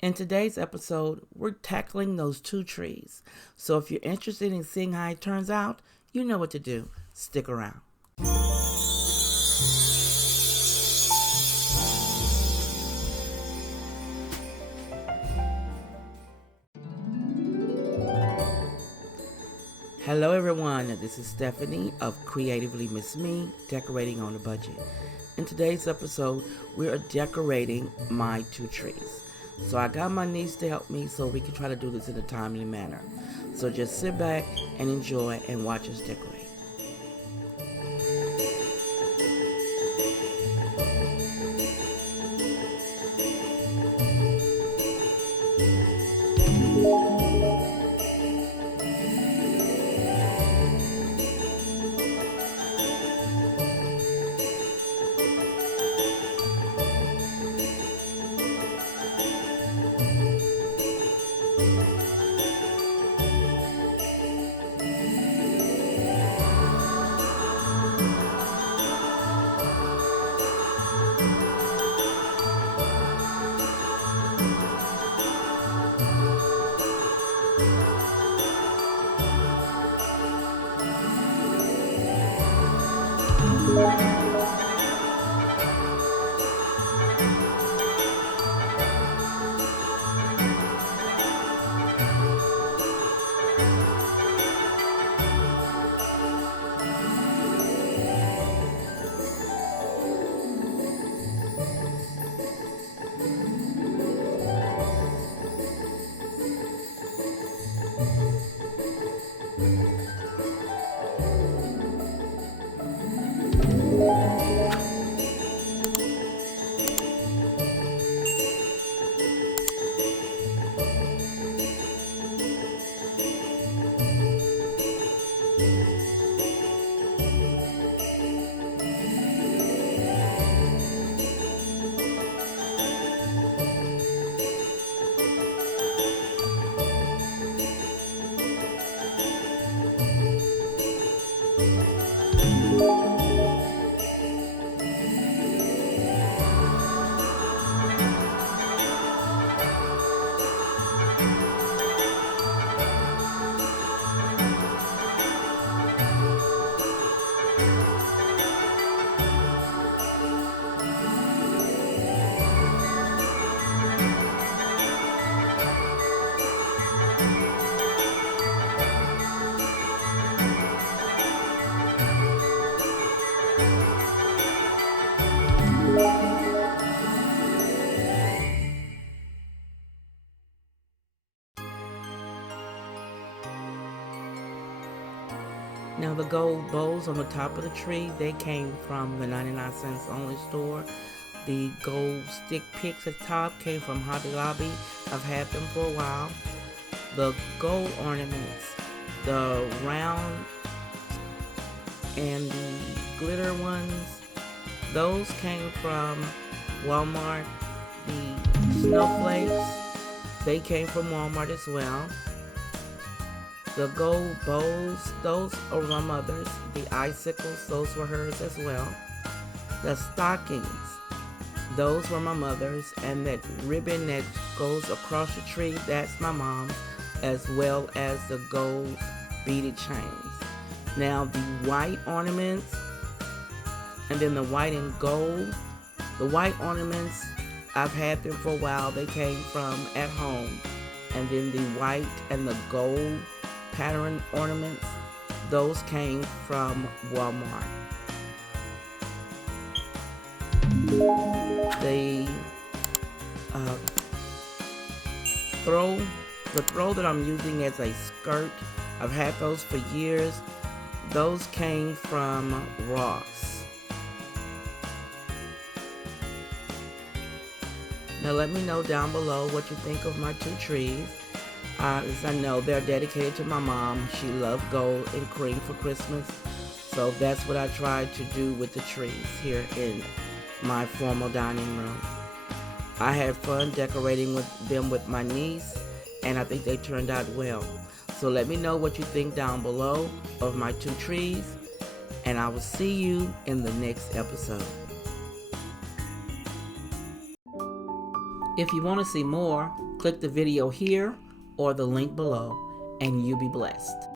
In today's episode, we're tackling those two trees. So if you're interested in seeing how it turns out, you know what to do. Stick around. Hello everyone, this is Stephanie of CreativelyMsMe, decorating on a budget. In today's episode, we are decorating my two trees. So I got my niece to help me so we can try to do this in a timely manner. So just sit back and enjoy and watch us decorate. Now the gold bows on the top of the tree, they came from the 99 cents only store. The gold stick picks at the top came from Hobby Lobby. I've had them for a while. The gold ornaments, the round and the glitter ones, those came from Walmart. The snowflakes, they came from Walmart as well. The gold bows, those are my mother's. The icicles, those were hers as well. The stockings, those were my mother's. And that ribbon that goes across the tree, that's my mom's, as well as the gold beaded chains. Now the white ornaments, and then the white and gold. The white ornaments, I've had them for a while. They came from At Home. And then the white and the gold pattern ornaments, those came from Walmart. The throw that I'm using as a skirt, I've had those for years. Those came from Ross. Now let me know down below what you think of my two trees. As I know, they're dedicated to my mom. She loved gold and cream for Christmas. So that's what I tried to do with the trees here in my formal dining room. I had fun decorating them with my niece, and I think they turned out well. So let me know what you think down below of my two trees, and I will see you in the next episode. If you want to see more, Click the video here or the link below, and you be blessed.